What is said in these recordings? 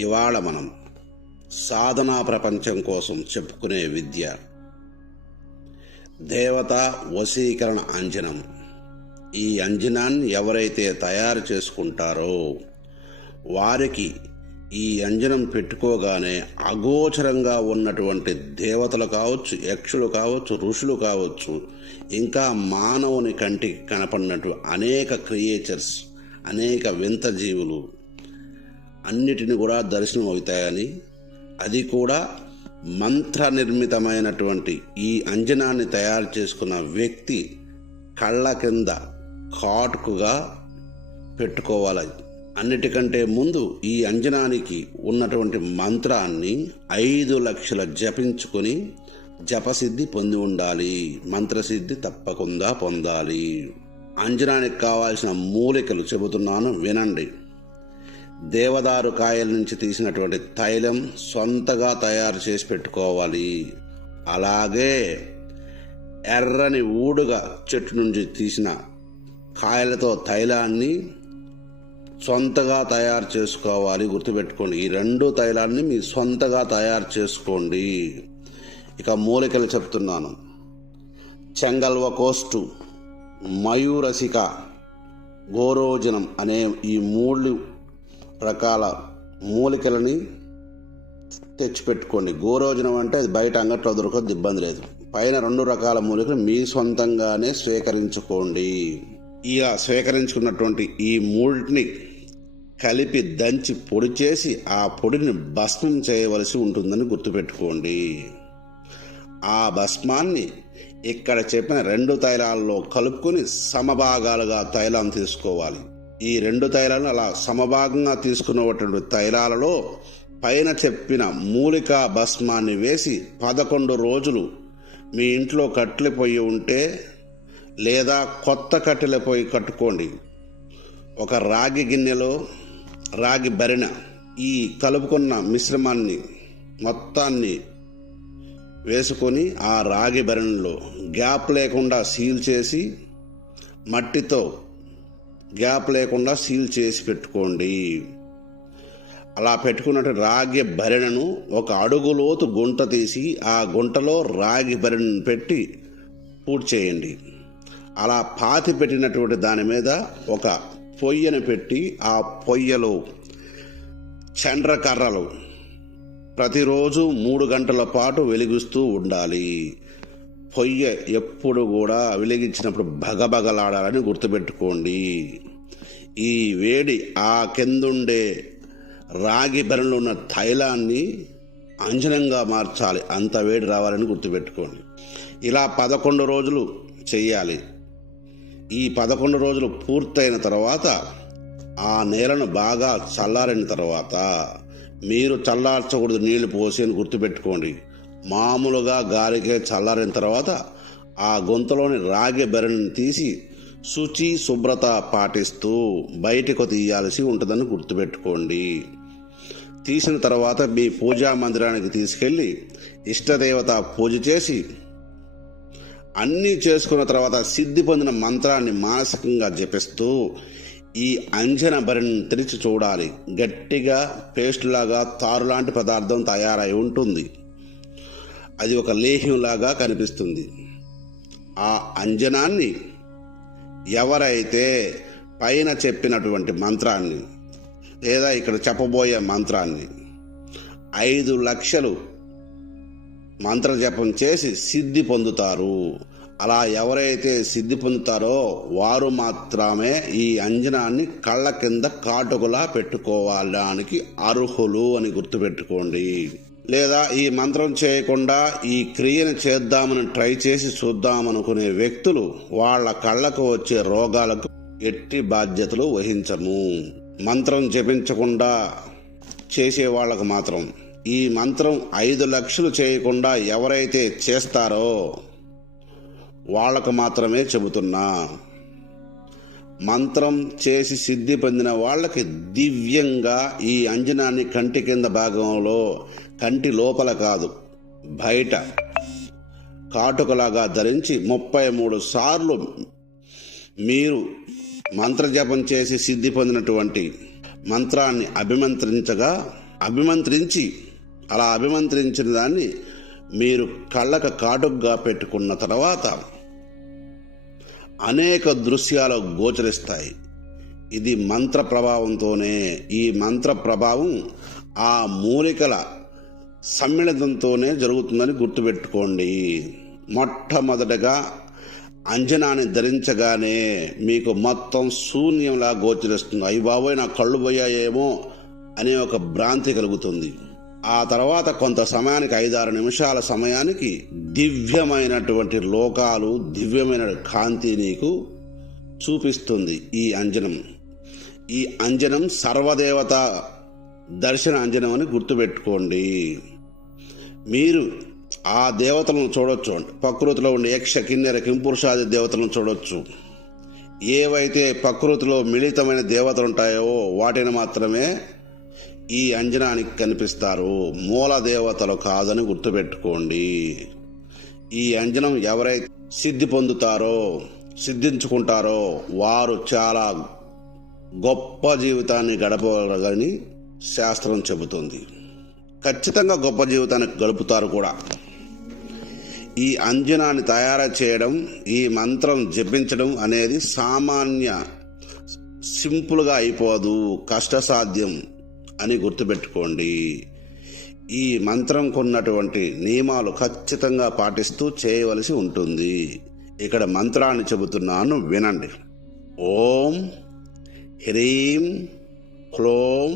ఇవాళ మనం సాధనా ప్రపంచం కోసం చెప్పుకునే విద్య దేవతా వశీకరణ అంజనం. ఈ అంజనాన్ని ఎవరైతే తయారు చేసుకుంటారో వారికి ఈ అంజనం పెట్టుకోగానే అగోచరంగా ఉన్నటువంటి దేవతలు కావచ్చు, యక్షులు కావచ్చు, ఋషులు కావచ్చు, ఇంకా మానవుని కంటికి కనపడినట్టు అనేక క్రియేచర్స్, అనేక వింత జీవులు అన్నిటిని కూడా దర్శనం అవుతాయని, అది కూడా మంత్ర నిర్మితమైనటువంటి ఈ అంజనాన్ని తయారు చేసుకున్న వ్యక్తి కళ్ళ కింద కాటుకుగా పెట్టుకోవాలి. అన్నిటికంటే ముందు ఈ అంజనానికి ఉన్నటువంటి మంత్రాన్ని 5 లక్షల జపించుకొని జపసిద్ధి పొంది ఉండాలి. మంత్రసిద్ధి తప్పకుండా పొందాలి. అంజనానికి కావాల్సిన మూలికలు చెబుతున్నాను, వినండి. దేవదారు కాయల నుంచి తీసినటువంటి తైలం సొంతగా తయారు చేసి పెట్టుకోవాలి. అలాగే ఎర్రని ఊడుగా చెట్టు నుంచి తీసిన కాయలతో తైలాన్ని సొంతగా తయారు చేసుకోవాలి. గుర్తుపెట్టుకోండి, ఈ 2 తైలాన్ని మీ సొంతగా తయారు చేసుకోండి. ఇక మూలికలు చెప్తున్నాను. చెంగల్వ కోస్టు, మయూరసిక, గోరోజనం అనే ఈ 3 రకాల మూలికలని తెచ్చిపెట్టుకోండి. గోరోజనం అంటే అది బయట అంగట్లో దొరకదు, ఇబ్బంది లేదు. పైన 2 రకాల మూలికలు మీ సొంతంగానే స్వీకరించుకోండి. ఇక స్వీకరించుకున్నటువంటి ఈ 3ని కలిపి దంచి పొడి చేసి ఆ పొడిని భస్మం చేయవలసి ఉంటుందని గుర్తుపెట్టుకోండి. ఆ భస్మాన్ని ఇక్కడ చెప్పిన 2 తైలాల్లో కలుపుకొని సమభాగాలుగా తైలం తీసుకోవాలి. ఈ 2 తైలాలను అలా సమభాగంగా తీసుకున్నటువంటి తైలాలలో పైన చెప్పిన మూలికా భస్మాన్ని వేసి 11 రోజులు మీ ఇంట్లో కట్టెల పొయ్యి ఉంటే లేదా కొత్త కట్టెల పొయ్యి కట్టుకోండి. ఒక రాగి గిన్నెలో రాగి బరిన ఈ కలుపుకున్న మిశ్రమాన్ని మొత్తాన్ని వేసుకొని ఆ రాగి బరిణలో గ్యాప్ లేకుండా సీల్ చేసి మట్టితో గ్యాప్ లేకుండా సీల్ చేసి పెట్టుకోండి. అలా పెట్టుకున్నట్టు రాగి బరిణను 1 అడుగు లోతు గుంట తీసి ఆ గుంటలో రాగి బరిణను పెట్టి పూర్తి చేయండి. అలా పాతి పెట్టినటువంటి దాని మీద ఒక పొయ్యను పెట్టి ఆ పొయ్యలో చండ్రకర్రలు ప్రతిరోజు 3 గంటల పాటు వెలిగిస్తూ ఉండాలి. పొయ్య ఎప్పుడు కూడా వెలిగించినప్పుడు భగభగలాడాలని గుర్తుపెట్టుకోండి. ఈ వేడి ఆ కిందుండే రాగి బెరలో ఉన్న తైలాన్ని అంజనంగా మార్చాలి. అంత వేడి రావాలని గుర్తుపెట్టుకోండి. ఇలా 11 రోజులు చెయ్యాలి. ఈ 11 రోజులు పూర్తయిన తర్వాత ఆ నేలను బాగా చల్లారిన తర్వాత, మీరు చల్లార్చకూడదు నీళ్లు పోసి అని గుర్తుపెట్టుకోండి. మామూలుగా గాలికే చల్లారిన తర్వాత ఆ గొంతులోని రాగి బెరని తీసి శుచి శుభ్రత పాటిస్తూ బయటకు తీయాల్సి ఉంటుందని గుర్తుపెట్టుకోండి. తీసిన తర్వాత మీ పూజా మందిరానికి తీసుకెళ్ళి ఇష్టదేవత పూజ చేసి అన్నీ చేసుకున్న తర్వాత సిద్ధి పొందిన మంత్రాన్ని మానసికంగా జపిస్తూ ఈ అంజన బరిని తెరిచి చూడాలి. గట్టిగా పేస్ట్ లాగా తారులాంటి పదార్థం తయారై ఉంటుంది. అది ఒక లేహ్యంలాగా కనిపిస్తుంది. ఆ అంజనాన్ని ఎవరైతే పైన చెప్పినటువంటి మంత్రాన్ని లేదా ఇక్కడ చెప్పబోయే మంత్రాన్ని 5 లక్షలు మంత్రజపం చేసి సిద్ధి పొందుతారు. అలా ఎవరైతే సిద్ధి పొందుతారో వారు మాత్రమే ఈ అంజనాన్ని కళ్ళ కింద కాటుకులా పెట్టుకోవడానికి అర్హులు అని గుర్తుపెట్టుకోండి. లేదా ఈ మంత్రం చేయకుండా ఈ క్రియను చేద్దామని ట్రై చేసి చూద్దామనుకునే వ్యక్తులు వాళ్ళ కళ్ళకు వచ్చే రోగాలకు ఎట్టి బాధ్యతలు వహించము. మంత్రం జపించకుండా చేసే వాళ్ళకు మాత్రం ఈ మంత్రం 5 లక్షలు చేయకుండా ఎవరైతే చేస్తారో వాళ్ళకు మాత్రమే చెబుతున్నా. మంత్రం చేసి సిద్ధి పొందిన వాళ్ళకి దివ్యంగా ఈ అంజనాన్ని కంటి కింద భాగంలో, కంటి లోపల కాదు బయట కాటుకలాగా ధరించి 33 సార్లు మీరు మంత్రజపం చేసి సిద్ధి పొందినటువంటి మంత్రాన్ని అభిమంత్రించగా అలా అభిమంత్రించిన దాన్ని మీరు కళ్ళకు కాటుగ్గా పెట్టుకున్న తర్వాత అనేక దృశ్యాలు గోచరిస్తాయి. ఇది మంత్ర ప్రభావంతోనే. ఈ మంత్ర ప్రభావం ఆ మూలికల సమ్మిళనంతోనే జరుగుతుందని గుర్తుపెట్టుకోండి. మొట్టమొదటగా అంజనాన్ని ధరించగానే మీకు మొత్తం శూన్యంలా గోచరిస్తుంది. అయ్యి బాబోయ్, నా కళ్ళు పోయాయేమో అనే ఒక భ్రాంతి కలుగుతుంది. ఆ తర్వాత కొంత సమయానికి 5-6 నిమిషాల సమయానికి దివ్యమైనటువంటి లోకాలు, దివ్యమైన కాంతి నీకు చూపిస్తుంది ఈ అంజనం. ఈ అంజనం సర్వదేవత దర్శన అంజనం అని గుర్తుపెట్టుకోండి. మీరు ఆ దేవతలను చూడొచ్చు. ప్రకృతిలో ఉండే యక్ష, కిన్నెర, కింపురుషాది దేవతలను చూడొచ్చు. ఏవైతే ప్రకృతిలో మిళితమైన దేవతలు ఉంటాయో వాటిని మాత్రమే ఈ అంజనానికి కనిపిస్తారు. మూల దేవతలు కాదని గుర్తుపెట్టుకోండి. ఈ అంజనం ఎవరైతే సిద్ధించుకుంటారో వారు చాలా గొప్ప జీవితాన్ని గడపగలని శాస్త్రం చెబుతుంది. ఖచ్చితంగా గొప్ప జీవితాన్ని గడుపుతారు కూడా. ఈ అంజనాన్ని తయారు చేయడం, ఈ మంత్రం జపించడం అనేది సింపుల్గా అయిపోదు, కష్టసాధ్యం అని గుర్తుపెట్టుకోండి. ఈ మంత్రంకు ఉన్నటువంటి నియమాలు ఖచ్చితంగా పాటిస్తూ చేయవలసి ఉంటుంది. ఇక్కడ మంత్రాన్ని చెబుతున్నాను, వినండి. ఓం హ్రీం క్లోం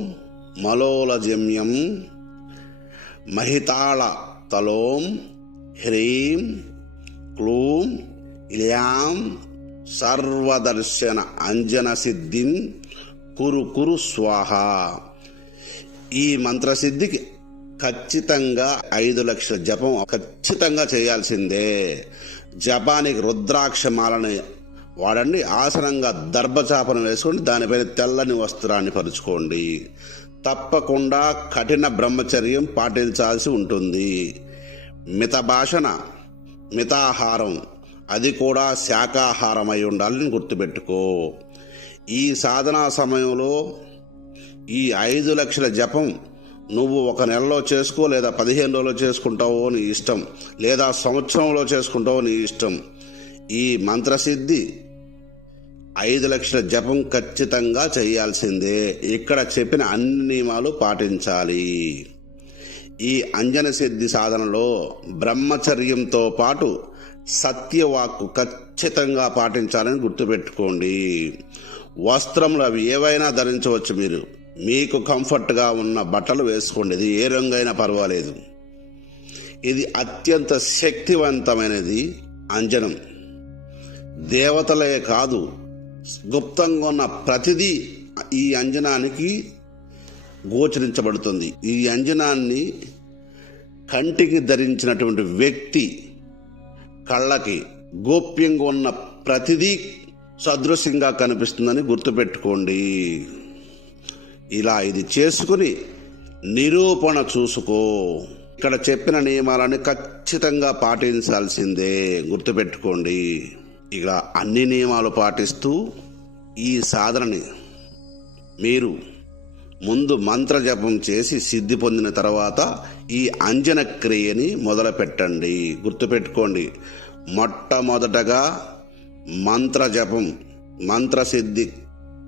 మలోలజమ్యం మహితాళ తలోం హ్రీం క్లూం ఇల్యాం సర్వదర్శన అంజన సిద్ధిం కురు స్వాహ. ఈ మంత్రసిద్ధికి ఖచ్చితంగా 5 లక్షల జపం ఖచ్చితంగా చేయాల్సిందే. జపానికి రుద్రాక్షమాలని వాడండి. ఆసనంగా దర్భచాపను వేసుకోండి. దానిపైన తెల్లని వస్త్రాన్ని పరుచుకోండి. తప్పకుండా కఠిన బ్రహ్మచర్యం పాటించాల్సి ఉంటుంది. మితాహారం, అది కూడా శాకాహారం అయి ఉండాలని గుర్తుపెట్టుకో. ఈ సాధనా సమయంలో ఈ 5 లక్షల జపం నువ్వు 1 నెలలో చేసుకో, లేదా 15 రోజుల్లో చేసుకుంటావో నీ ఇష్టం, లేదా సంవత్సరంలో చేసుకుంటావో నీ ఇష్టం. ఈ మంత్రసిద్ధి 5 లక్షల జపం ఖచ్చితంగా చేయాల్సిందే. ఇక్కడ చెప్పిన అన్ని నియమాలు పాటించాలి. ఈ అంజన సిద్ధి సాధనలో బ్రహ్మచర్యంతో పాటు సత్యవాక్కు ఖచ్చితంగా పాటించాలని గుర్తుపెట్టుకోండి. వస్త్రములు అవి ఏవైనా ధరించవచ్చు. మీకు కంఫర్ట్గా ఉన్న బట్టలు వేసుకోండి. ఇది ఏ రంగైనా పర్వాలేదు. ఇది అత్యంత శక్తివంతమైనది అంజనం. దేవతలే కాదు, గుప్తంగా ఉన్న ప్రతిదీ ఈ అంజనానికి గోచరించబడుతుంది. ఈ అంజనాన్ని కంటికి ధరించినటువంటి వ్యక్తి కళ్ళకి గోప్యంగా ఉన్న ప్రతిదీ సదృశ్యంగా కనిపిస్తుందని గుర్తుపెట్టుకోండి. ఇలా ఇది చేసుకుని నిరూపణ చూసుకో. ఇక్కడ చెప్పిన నియమాలని ఖచ్చితంగా పాటించాల్సిందే, గుర్తుపెట్టుకోండి. ఇక అన్ని నియమాలు పాటిస్తూ ఈ సాధనని మీరు ముందు మంత్ర జపం చేసి సిద్ధి పొందిన తర్వాత ఈ అంజన క్రియని మొదలు పెట్టండి. గుర్తుపెట్టుకోండి, మొట్టమొదటగా మంత్ర జపం, మంత్రసిద్ధి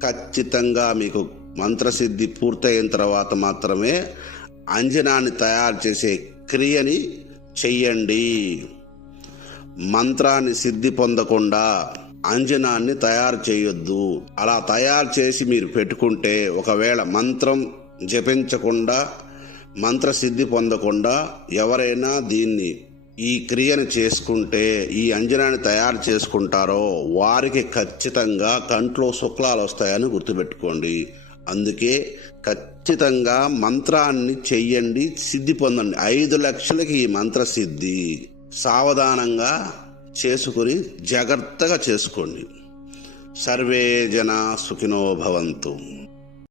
ఖచ్చితంగా మీకు మంత్రసిద్ధి పూర్తయిన తర్వాత మాత్రమే అంజనాన్ని తయారు చేసే క్రియని చెయ్యండి. మంత్రాన్ని సిద్ధి పొందకుండా అంజనాన్ని తయారు చేయొద్దు. అలా తయారు చేసి మీరు పెట్టుకుంటే, ఒకవేళ మంత్రం జపించకుండా మంత్రసిద్ధి పొందకుండా ఎవరైనా ఈ క్రియను చేసుకుంటే, ఈ అంజనాన్ని తయారు చేసుకుంటారో వారికి ఖచ్చితంగా కంట్లో శుక్లాలు వస్తాయని గుర్తుపెట్టుకోండి. అందుకే ఖచ్చితంగా మంత్రాన్ని చెయ్యండి, సిద్ధి పొందండి. 5 లక్షలకి ఈ మంత్రసిద్ధి సావధానంగా చేసుకుని జాగ్రత్తగా చేసుకోండి. సర్వే జనా సుఖినో భవంతు.